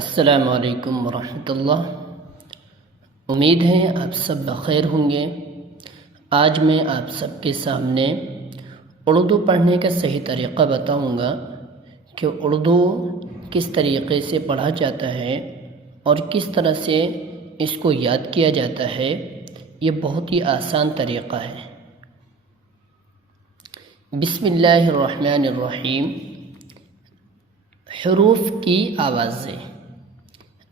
السلام علیکم ورحمۃ اللہ۔ امید ہے آپ سب بخیر ہوں گے۔ آج میں آپ سب کے سامنے اردو پڑھنے کا صحیح طریقہ بتاؤں گا کہ اردو کس طریقے سے پڑھا جاتا ہے اور کس طرح سے اس کو یاد کیا جاتا ہے۔ یہ بہت ہی آسان طریقہ ہے۔ بسم اللہ الرحمن الرحیم۔ حروف کی آوازیں: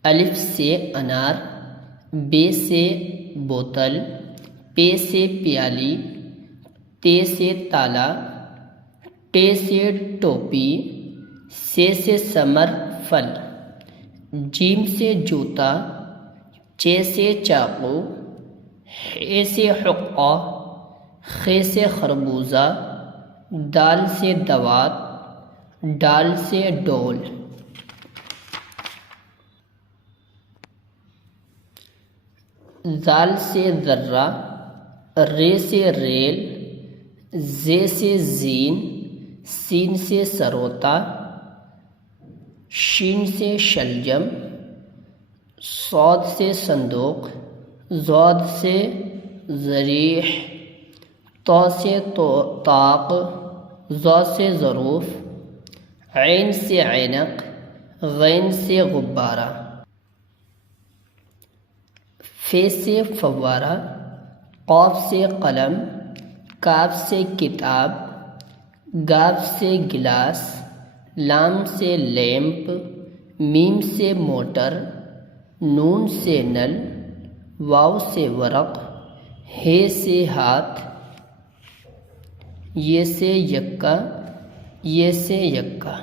الف سے انار، بے سے بوتل، پے سے پیالی، تے سے تالا، ٹے سے ٹوپی، سے ثمر پھل، جیم سے جوتا، چے سے چاقو، ہے سے حقہ، خے سے خربوزہ، دال سے دوات، ڈال سے ڈول۔ زال سے ذرہ، رے سے ریل، زے سے زین، سین سے سروتا، شین سے شلجم، صاد سے صندوق، ضاد سے ضریح، طا سے طاق، ظا سے ظروف، عین سے عینق، غین سے غبارہ، فے سے فوارہ، قاف سے قلم، کاف سے کتاب، گاف سے گلاس، لام سے لیمپ، میم سے موٹر، نون سے نل، واو سے ورق، ہے سے ہاتھ، یہ سے یکا، یہ سے یکا۔